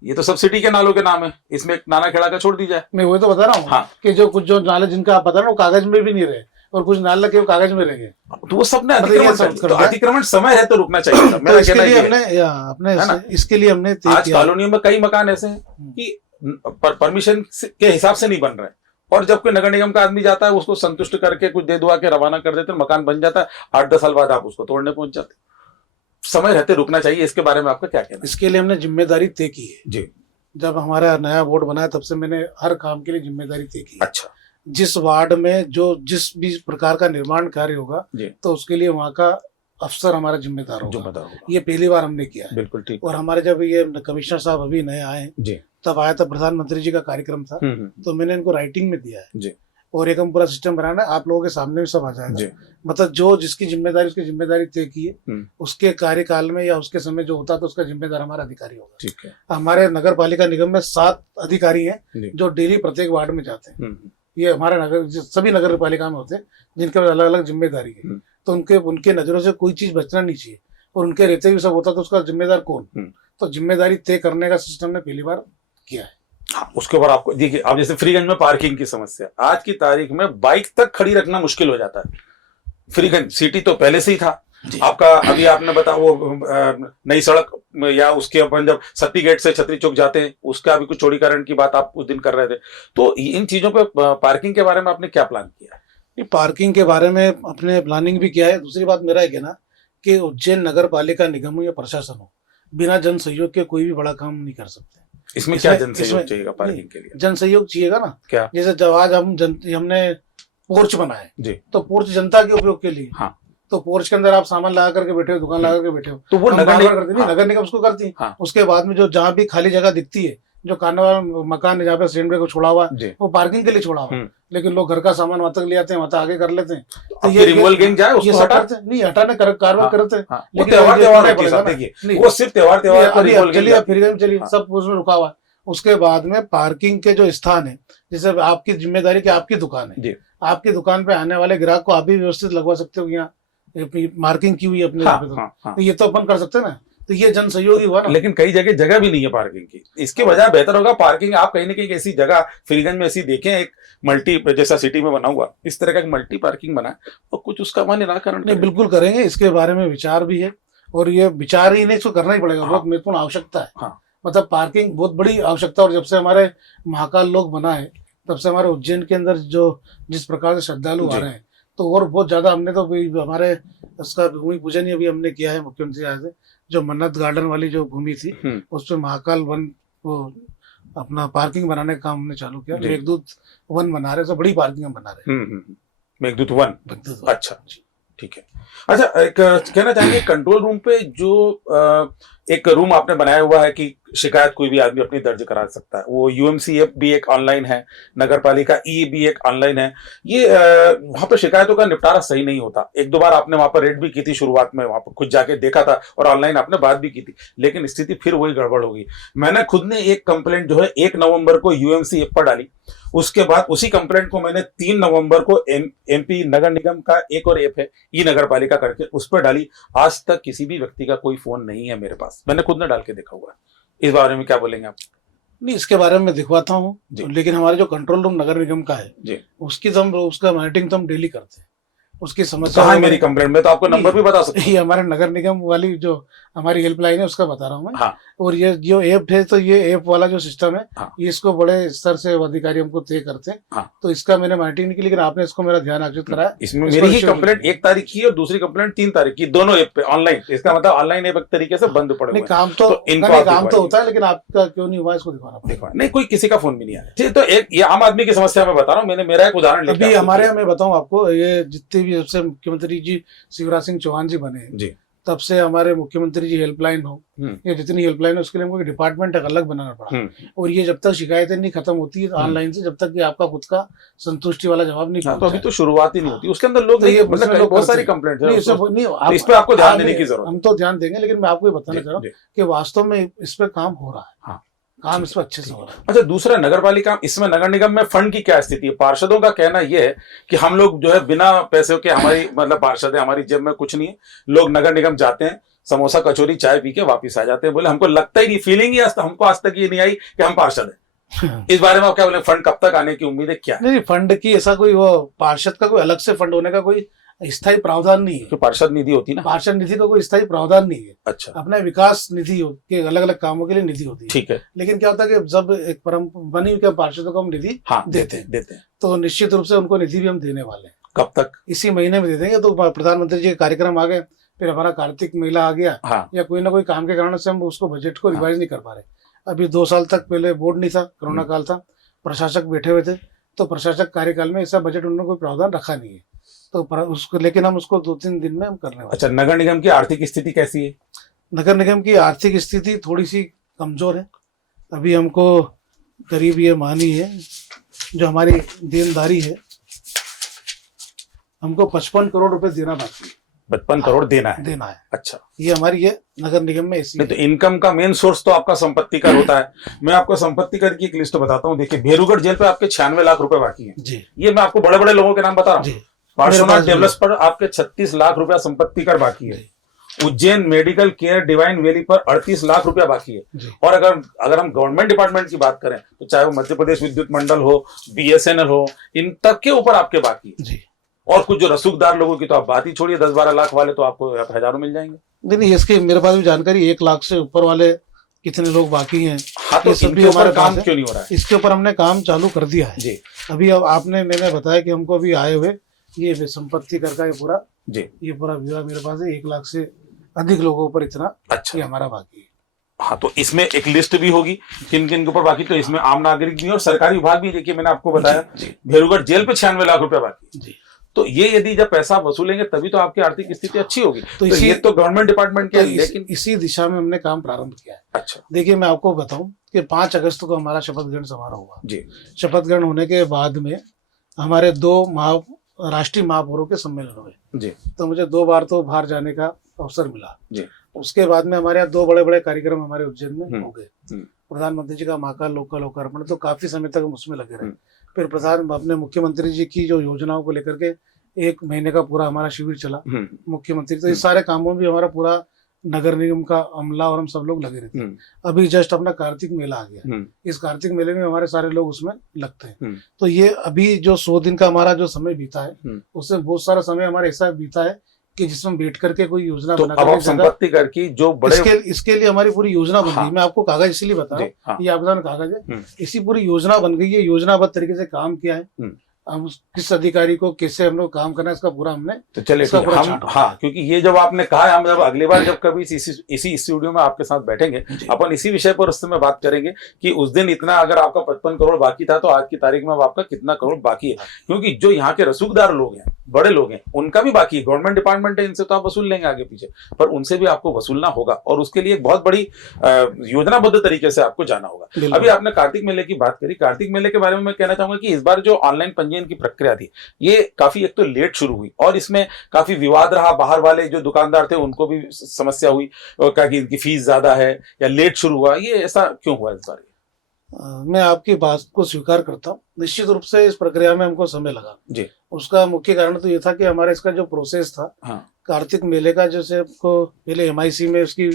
ये तो सब सिटी के नालों के नाम है, इसमें नाना खेड़ा का छोड़ दी जाए। मैं वही तो बता रहा हूँ कि जो कुछ जो नाले जिनका आप बता रहे हो कागज में भी नहीं रहे, और कुछ नाल लगे वो कागज में रहेंगे। तो वो सब ने मतलब ये अतिक्रमण सब कर कर दिया। तो दिया। अतिक्रमण समय है तो रुकना चाहिए था। तो मेरा इसके कहना लिए ये है। हमने है ना? इसके लिए हमने तय आज किया। कॉलोनियों में कई मकान ऐसे हैं कि परमिशन के हिसाब से नहीं बन रहे, और जब कोई नगर निगम का आदमी जाता है उसको संतुष्ट करके कुछ दे दुआ के रवाना कर देते हैं, मकान बन जाता है, 8-10 साल बाद आप उसको तोड़ने पहुंच जाते हैं। समय रहते रुकना चाहिए। इसके बारे में आपका क्या कहना इसके लिए हमने जिम्मेदारी तय की है। है? जी। जब हमारा नया बोर्ड बना तब से मैंने हर काम के लिए जिम्मेदारी तय की है। अच्छा जिस वार्ड में जो जिस भी प्रकार का निर्माण कार्य होगा जी। तो उसके लिए वहाँ का अफसर हमारा जिम्मेदार जो होगा। बता होगा। ये पहली बार हमने किया है। बिल्कुल ठीक। और हमारे जब ये कमिश्नर साहब अभी नए आए जी। तब आया था, प्रधानमंत्री जी का कार्यक्रम था, तो मैंने इनको राइटिंग में दिया है जी। और एक हम पूरा सिस्टम बनाना है, आप लोगों के सामने भी सब आ जाएगा। जी। मतलब जो जिसकी जिम्मेदारी उसकी जिम्मेदारी तय की है, उसके कार्यकाल में या उसके समय जो होता है तो उसका जिम्मेदार हमारा अधिकारी होगा। ठीक है। हमारे नगर पालिका निगम में 7 अधिकारी जी। हैं जो डेली प्रत्येक वार्ड में जाते हैं। ये हमारे नगर सभी नगर पालिका में होते हैं जिनके पास अलग अलग जिम्मेदारी है, तो उनके नजरों से कोई चीज बचना नहीं चाहिए, और उनके रहते भी सब होता तो उसका जिम्मेदार कौन। तो जिम्मेदारी तय करने का सिस्टम ने पहली बार किया है। हाँ, उसके ऊपर आपको देखिए, आप जैसे फ्रीगंज में पार्किंग की समस्या, आज की तारीख में बाइक तक खड़ी रखना मुश्किल हो जाता है। फ्रीगंज सिटी तो पहले से ही था आपका, अभी आपने बताया वो नई सड़क या उसके अपन जब सत्ती गेट से छतरी चौक जाते हैं उसका भी कुछ चौड़ीकरण की बात आप उस दिन कर रहे थे, तो इन चीजों पे पार्किंग के बारे में आपने क्या प्लान किया? पार्किंग के बारे में अपने प्लानिंग भी किया है। दूसरी बात मेरा है कहना कि उज्जैन नगर पालिका निगम हो या प्रशासन हो, बिना जन सहयोग के कोई भी बड़ा काम नहीं कर सकते। इसमें क्या जन सहयोग चाहिएगा पार्किंग के लिए? जन सहयोग चाहिएगा ना। क्या? जैसे जब आज हमने पोर्च बनाए जी, तो पोर्च जनता के उपयोग के लिए। हाँ। तो पोर्च के अंदर आप सामान लगा करके बैठे हो, दुकान लगा करके बैठे हो, तो वो नगर निगम करती नहीं, नगर निगम उसको करती है। हाँ। उसके बाद में जो जहाँ भी खाली जगह दिखती है, जो कार्निवल मकान है जहाँ पे स्टैंड पे को छोड़ा हुआ है, वो पार्किंग के लिए छोड़ा हुआ है, लेकिन लोग घर का सामान वहां तक ले आते हैं, वहां आगे कर लेते हैं। तो ये रिमूवल गैंग जाए उसको हटाते हैं नहीं, हटाने कार्रवाई करते हैं। लेकिन देखिए वो सिर्फ त्योहार चलिए फिर चलिए सब उसमें रुका हुआ है। उसके बाद में पार्किंग के जो स्थान है, जैसे आपकी जिम्मेदारी की आपकी दुकान है, आपकी दुकान पे आने वाले ग्राहक को आप भी व्यवस्थित लगवा सकते हो, यहाँ मार्किंग की हुई अपने तो ये तो अपन कर सकते हैं ना। तो ये जन सहयोगी हुआ ना। लेकिन कई जगह भी नहीं है पार्किंग की। इसके बजाय बेहतर होगा पार्किंग आप कहीं ना कहीं ऐसी जगह, फ्रीगंज में ऐसी देखें, एक मल्टी जैसा सिटी में बना हुआ इस तरह का एक मल्टी पार्किंग बना और कुछ उसका वहां निराकरण। नहीं, बिल्कुल करेंगे, इसके बारे में विचार भी है, और ये विचार ही नहीं, इसको करना ही पड़ेगा। बहुत महत्वपूर्ण आवश्यकता है। मतलब पार्किंग बहुत बड़ी आवश्यकता, और जब से हमारे महाकाल लोक बना है तब से हमारे उज्जैन के अंदर जिस प्रकार से श्रद्धालु आ रहे हैं, तो और बहुत ज्यादा हमने तो हमारे उसका भूमि पूजन ही अभी हमने किया है मुख्यमंत्री आज से, जो मन्नत गार्डन वाली जो भूमि थी उस पर महाकाल वन वो अपना पार्किंग बनाने का काम हमने चालू किया। मेघदूत वन बना रहे, तो बड़ी पार्किंग हम बना रहे हैं। मेघदूत वन। अच्छा, ठीक है। अच्छा, एक कहना चाहेंगे कंट्रोल रूम पे जो एक रूम आपने बनाया हुआ है कि शिकायत कोई भी आदमी अपनी दर्ज करा सकता है, वो यूएमसी ऐप भी एक ऑनलाइन है, नगर पालिका ई भी एक ऑनलाइन है। ये वहां पे शिकायतों का निपटारा सही नहीं होता। 1-2 बार आपने वहां पर रेड भी की थी शुरुआत में, वहां पर खुद जाके देखा था और ऑनलाइन आपने बात भी की थी, लेकिन स्थिति फिर वही गड़बड़ होगी। मैंने खुद ने एक कंप्लेंट जो है 1 नवंबर को यूएमसी ऐप पर डाली, उसके बाद उसी कंप्लेंट को मैंने 3 नवंबर को एमपी नगर निगम का एक और ऐप है ई नगर पालिका करके, उस पर डाली। आज तक किसी भी व्यक्ति का कोई फोन नहीं है मेरे पास, मैंने खुद ने डाल के देखा हुआ है। इस बारे में क्या बोलेंगे आप? नहीं, इसके बारे में मैं दिखवाता हूँ, लेकिन हमारे जो कंट्रोल रूम नगर निगम का है उसकी तो हम उसका मॉनिटरिंग तो हम डेली करते हैं। उसकी समस्या कहाँ है मेरी कंप्लेंट में, तो आपको नंबर भी बता सकते हैं। ये हमारे नगर निगम वाली जो हमारी हेल्पलाइन है उसका बता रहा हूँ मैं। हाँ। और ये जो ऐप है, तो ये ऐप वाला जो सिस्टम है, ये इसको बड़े स्तर से अधिकारी हमको तय करते हैं। हाँ। तो इसका मैंने मॉनिटरिंग की, लेकिन आपने इसको मेरा ध्यान आकर्षित कराया। इसमें मेरी ही कंप्लेंट 1 तारीख की और दूसरी कंप्लेंट 3 तारीख की, दोनों ऐप पे ऑनलाइन। इसका मतलब ऑनलाइन ऐप एक तरीके से बंद पड़े हुए हैं। काम तो होता है, लेकिन आपका क्यों नहीं हुआ इसको दिखाना। नहीं, कोई किसी का फोन भी नहीं आया। ठीक, तो एक ये आम आदमी की समस्या मैं बता रहा हूँ, मेरा एक उदाहरण अभी हमारे यहाँ मैं बताऊँ आपको, ये जितने भी जब से मुख्यमंत्री जी शिवराज सिंह चौहान जी बने जी, तब से हमारे मुख्यमंत्री जी हेल्पलाइन हो, ये जितनी हेल्पलाइन है उसके लिए हमको डिपार्टमेंट अलग बनाना पड़ा। और ये जब तक शिकायतें नहीं खत्म होती है ऑनलाइन से, जब तक कि आपका खुद का संतुष्टि वाला जवाब नहीं पहुंचता, तो अभी तो शुरुआत ही नहीं होती, उसके अंदर लोग बहुत सारी कंप्लेंट है। इस पे आपको ध्यान देने की जरूरत। हम तो ध्यान देंगे, लेकिन मैं आपको ये बताना चाह रहा हूँ कि वास्तव में इस पे काम हो रहा है। काम इस पर अच्छे से हो रहा है। अच्छा, दूसरा नगर पालिका, इसमें नगर निगम में फंड की क्या स्थिति है? पार्षदों का कहना यह है कि हम लोग जो है बिना पैसे के, हमारी मतलब पार्षद है, हमारी जेब में कुछ नहीं है, लोग नगर निगम जाते हैं, समोसा कचौरी चाय पी के वापिस आ जाते हैं। बोले हमको लगता ही नहीं, फीलिंग ही हमको आज तक ये नहीं आई कि हम पार्षद हैं। इस बारे में आप क्या बोले, फंड कब तक आने की उम्मीद है, क्या है? नहीं, फंड की ऐसा कोई वो पार्षद का कोई अलग से फंड होने का कोई स्थायी प्रावधान नहीं है। जो पार्षद निधि होती ना। पार्षद निधि का कोई स्थायी प्रावधान नहीं है। अच्छा, अपने विकास निधि के अलग अलग कामों के लिए निधि होती है। ठीक है। लेकिन क्या होता है कि जब एक बनी हुई पार्षदों को हम निधि हाँ, देते हैं। तो निश्चित रूप से उनको निधि भी हम देने वाले हैं। कब तक? इसी महीने में दे देंगे। तो प्रधानमंत्री जी के कार्यक्रम आ गए, फिर हमारा कार्तिक मेला आ गया, हाँ, या कोई ना कोई काम के कारण से हम उसको बजट को हाँ। रिवाइज नहीं कर पा रहे। अभी 2 साल तक पहले बोर्ड नहीं था, कोरोना काल था, प्रशासक बैठे हुए थे, तो प्रशासक कार्यकाल में ऐसा बजट उन्होंने कोई प्रावधान रखा नहीं है। तो उसको लेकिन हम उसको 2-3 दिन में हम करने वाले। अच्छा, नगर निगम की आर्थिक स्थिति कैसी है? नगर निगम की आर्थिक स्थिति थोड़ी सी कमजोर है। अभी हमको करीब ये मानी है, जो हमारी देनदारी है, हमको 55 करोड़ रुपए देना बाकी है। 55 करोड़ देना है। अच्छा, ये हमारी ये नगर निगम में ऐसी नहीं तो इनकम का मेन सोर्स तो आपका संपत्ति कर होता है। मैं आपको संपत्ति कर की एक लिस्ट बताता हूँ। देखिए, भेरूगढ़ जेल पे आपके 96 लाख रुपए बाकी है जी। ये मैं आपको बड़े बड़े लोगों के नाम बता रहा हूँ। पार्श्वनाथ डेवलपर्स पर आपके 36 लाख रुपया संपत्ति कर बाकी है। Ujjain medical care divine valley पर 38 लाख रुपया बाकी है। और अगर हम गवर्नमेंट डिपार्टमेंट की बात करें तो चाहे वो मध्य प्रदेश विद्युत मंडल हो, BSNL हो, इन तक के ऊपर आपके बाकी है जी। और कुछ जो रसूखदार लोगों की तो आप बात ही छोड़िए, 10-12 लाख वाले तो आपको हजारों मिल जाएंगे। नहीं, इसकी मेरे पास भी जानकारी 1 लाख से ऊपर वाले कितने लोग बाकी हैं। हाँ, तो सब भी इनके ऊपर हमारे काम पास क्यों नहीं हो रहा है? इसके ऊपर हमने काम चालू कर दिया है जी। अभी अब मैंने बताया कि हमको अभी आए हुए ये संपत्ति कर का ये पूरा ब्यौरा मेरे पास है। 1 लाख से अधिक लोगों पर इतना अच्छा, ये हमारा बाकी है। हाँ, तो इसमें एक लिस्ट भी होगी किन किन के ऊपर बाकी। तो इसमें आम नागरिक भी और सरकारी विभाग भी। देखिए, मैंने आपको बताया भेरूगढ़ जेल पे 96 लाख रुपए बाकी जी। तो ये यदि जब पैसा वसूलेंगे तभी तो आपकी आर्थिक स्थिति अच्छी होगी। तो ये तो गवर्नमेंट डिपार्टमेंट के लेकिन इसी दिशा में हमने काम प्रारंभ किया है। अच्छा, देखिए, मैं आपको बताऊं कि 5 अगस्त को हमारा शपथ ग्रहण समारोह हुआ जी। शपथ ग्रहण होने के बाद में हमारे 2 राष्ट्रीय महापौरों के सम्मेलन हुए जी। तो मुझे 2 बार तो बाहर जाने का अवसर मिला जी। उसके बाद में हमारे यहाँ 2 बड़े बड़े कार्यक्रम हमारे उज्जैन में हो गए। हम्म। प्रधानमंत्री जी का महाकाल लोक का लोकार्पण, तो काफी समय तक हम उसमें लगे रहे। फिर अपने मुख्यमंत्री जी की जो योजनाओं को लेकर के 1 महीने का पूरा हमारा शिविर चला मुख्यमंत्री। तो इस सारे कामों में भी हमारा पूरा नगर निगम का अमला और हम सब लोग लगे रहते हैं। अभी जस्ट अपना कार्तिक मेला आ गया, इस कार्तिक मेले में हमारे सारे लोग उसमें लगते हैं। तो ये अभी जो 100 दिन का हमारा जो समय बीता है उससे बहुत सारा समय हमारा ऐसा बीता है कि जिसमें बैठ करके कोई योजना तो अब संपत्ति कर की जो बड़े इसके लिए हमारी पूरी योजना बन गई। मैं आपको कागज इसलिए बता रहा हूँ, ये आपका कागज है, इसी पूरी योजना बन गई है। योजनाबद्ध तरीके से काम किया है। हम किस अधिकारी को कैसे हम लोग काम करना है इसका पूरा हमने तो चलिए हम हाँ, क्योंकि ये जब आपने कहा है, हम जब अगली बार जब कभी इसी स्टूडियो में आपके साथ बैठेंगे अपन इसी विषय पर उस समय बात करेंगे कि उस दिन इतना अगर आपका 55 करोड़ बाकी था तो आज की तारीख में अब आपका कितना करोड़ बाकी है। क्योंकि जो यहाँ के रसूखदार लोग हैं, बड़े लोग हैं, उनका भी बाकी है। गवर्नमेंट डिपार्टमेंट है, इनसे तो आप वसूल लेंगे आगे पीछे, पर उनसे भी आपको वसूलना होगा और उसके लिए एक बहुत बड़ी योजनाबद्ध तरीके से आपको जाना होगा। अभी आपने कार्तिक मेले की बात करी। कार्तिक मेले के बारे में मैं कहना चाहूंगा कि इस बार जो ऑनलाइन पंजीयन की प्रक्रिया थी ये काफी एक तो लेट शुरू हुई और इसमें काफी विवाद रहा। बाहर वाले जो दुकानदार थे उनको भी समस्या हुई और कहा कि इनकी फीस ज्यादा है या लेट शुरू हुआ। ये ऐसा क्यों हुआ इस बार? मैं आपकी बात को स्वीकार करता हूँ। निश्चित रूप से इस प्रक्रिया में हमको समय लगा जी। उसका मुख्य कारण तो ये था कि हमारे इसका जो प्रोसेस था, कार्तिक मेले का, जैसे आपको पहले MIC में उसकी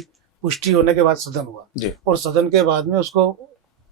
पुष्टि होने के बाद सदन हुआ जी। और सदन के बाद में उसको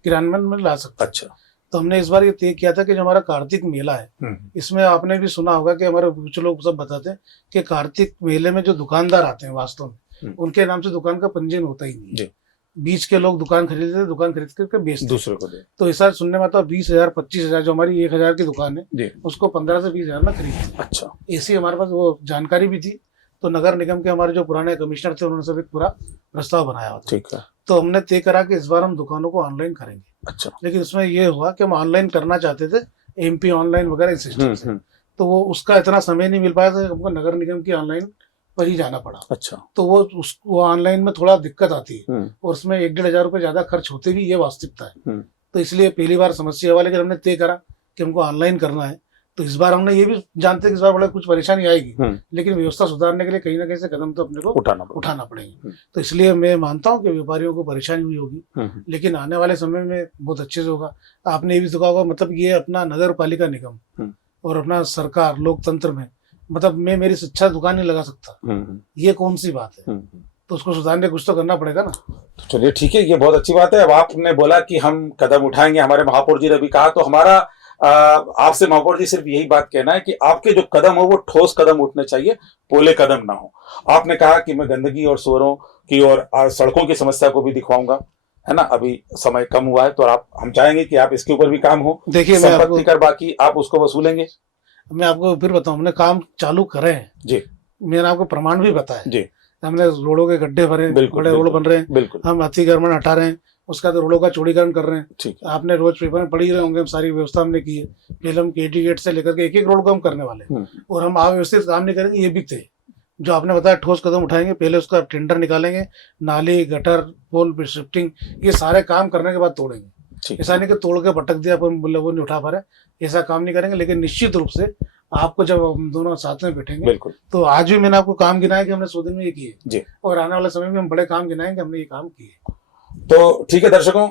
क्रियान्वयन में ला सकते। अच्छा। तो हमने इस बार ये तय किया था कि जो हमारा कार्तिक मेला है इसमें आपने भी सुना होगा कि हमारे कुछ लोग सब बताते हैं कि कार्तिक मेले में जो दुकानदार आते हैं वास्तव में उनके नाम से दुकान का पंजीयन होता ही नहीं है। बीच के लोग दुकान खरीदते, दुकान खरीद करके बेचते दूसरे को दे। तो ऐसा सुनने में आता 20,000 25,000 जो हमारी 1,000 की दुकान है उसको 15 से 20,000 में खरीदते। अच्छा। ऐसी हमारे पास वो जानकारी भी थी। तो नगर निगम के हमारे जो पुराने कमिश्नर थे उन्होंने सब एक पूरा प्रस्ताव बनाया हुआ था। ठीक है। तो हमने तय करा कि इस बार हम दुकानों को ऑनलाइन करेंगे। अच्छा। लेकिन उसमें ये हुआ कि हम ऑनलाइन करना चाहते थे, MP ऑनलाइन वगैरह इस सिस्टम से, तो वो उसका इतना समय नहीं मिल पाया था, हमको नगर निगम की ऑनलाइन पर ही जाना पड़ा। अच्छा। तो वो ऑनलाइन में थोड़ा दिक्कत आती है और उसमें 1-1.5 हजार रुपये ज्यादा खर्च होते भी, ये वास्तविकता है। तो इसलिए पहली बार समस्या हुआ, लेकिन हमने तय करा कि हमको ऑनलाइन करना है। तो इस बार हमने ये भी जानते हैं कि इस बार बड़ा कुछ परेशानी आएगी, लेकिन व्यवस्था सुधारने के लिए कहीं ना कहीं से कदम तो अपने को उठाना पड़ेगा। तो इसलिए मैं मानता हूँ कि व्यापारियों को परेशानी हुई होगी, लेकिन आने वाले समय में बहुत अच्छे से होगा। आपने ये भी देखा होगा, मतलब ये अपना नगर पालिका निगम और अपना सरकार लोकतंत्र में, मतलब मैं मेरी शिक्षा दुकान नहीं लगा सकता, ये कौन सी बात है? तो उसको सुधारने कुछ तो करना पड़ेगा ना। तो चलिए ठीक है, ये बहुत अच्छी बात है। अब आपने बोला कि हम कदम उठाएंगे, हमारे महापौर जी ने भी कहा, तो हमारा आपसे महापौर जी सिर्फ यही बात कहना है कि आपके जो कदम हो वो ठोस कदम उठने चाहिए, पोले कदम ना हो। आपने कहा कि मैं गंदगी और शोरों की और सड़कों की समस्या को भी दिखवाऊंगा, है ना। अभी समय कम हुआ है तो हम चाहेंगे कि आप इसके ऊपर भी काम हो। देखिए, संपत्ति कर बाकी आप उसको वसूलेंगे। मैं आपको फिर बताऊं, हमने काम चालू करे हैं जी, मैंने आपको प्रमाण भी बताया। जी, हमने रोडों के गड्ढे भरे, बड़े रोड बन रहे हैं, बिल्कुल, हम अतिक्रमण हटा रहे हैं, उसका तो रोडों का चौड़ीकरण कर रहे हैं। ठीक, आपने रोज पेपर में पढ़ ही रहे होंगे, हम सारी व्यवस्था हमने की है। पहले हम केटी गेट से लेकर के एक एक रोड को हम करने वाले हैं, और हम अव्यवस्थित काम नहीं करेंगे, ये भी थे। जो आपने बताया ठोस कदम उठाएंगे, पहले उसका टेंडर निकालेंगे, नाली, गटर, पोल शिफ्टिंग, ये सारे काम करने के बाद तोड़ेंगे। ऐसा नहीं कि तोड़ के भटक दिया पर वो नहीं उठा पा रहे, ऐसा काम नहीं करेंगे। लेकिन निश्चित रूप से आपको जब हम दोनों साथ में बैठेंगे, तो आज भी मैंने आपको काम गिनाया कि हमने 100 दिन में ये किए, और आने वाले समय में हम बड़े काम गिनाएंगे हमने ये काम किए। तो ठीक है दर्शकों,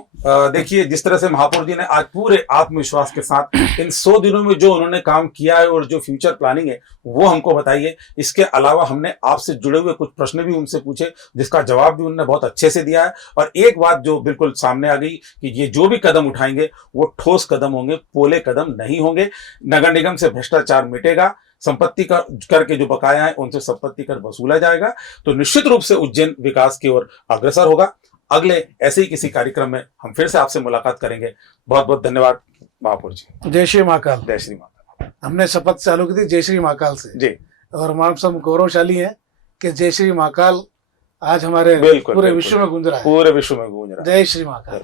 देखिए जिस तरह से महापौर जी ने आज पूरे आत्मविश्वास के साथ इन 100 दिनों में जो उन्होंने काम किया है और जो फ्यूचर प्लानिंग है वो हमको बताइए। इसके अलावा हमने आपसे जुड़े हुए कुछ प्रश्न भी उनसे पूछे, जिसका जवाब भी उन्होंने बहुत अच्छे से दिया है। और एक बात जो बिल्कुल सामने आ गई कि ये जो भी कदम उठाएंगे वो ठोस कदम होंगे, पोले कदम नहीं होंगे। नगर निगम से भ्रष्टाचार मिटेगा, संपत्ति कर के जो बकाया है उनसे संपत्ति कर वसूला जाएगा, तो निश्चित रूप से उज्जैन विकास की ओर अग्रसर होगा। अगले ऐसे ही किसी कार्यक्रम में हम फिर से आपसे मुलाकात करेंगे। बहुत बहुत धन्यवाद महापौर जी। जय श्री महाकाल। जय श्री महाकाल। हमने शपथ चालू की थी जय श्री महाकाल से जी, और हम सब गौरवशाली हैं कि जय श्री महाकाल आज हमारे पूरे विश्व में गूंज रहा है। पूरे विश्व में गूंज रहा है। जय श्री महाकाल।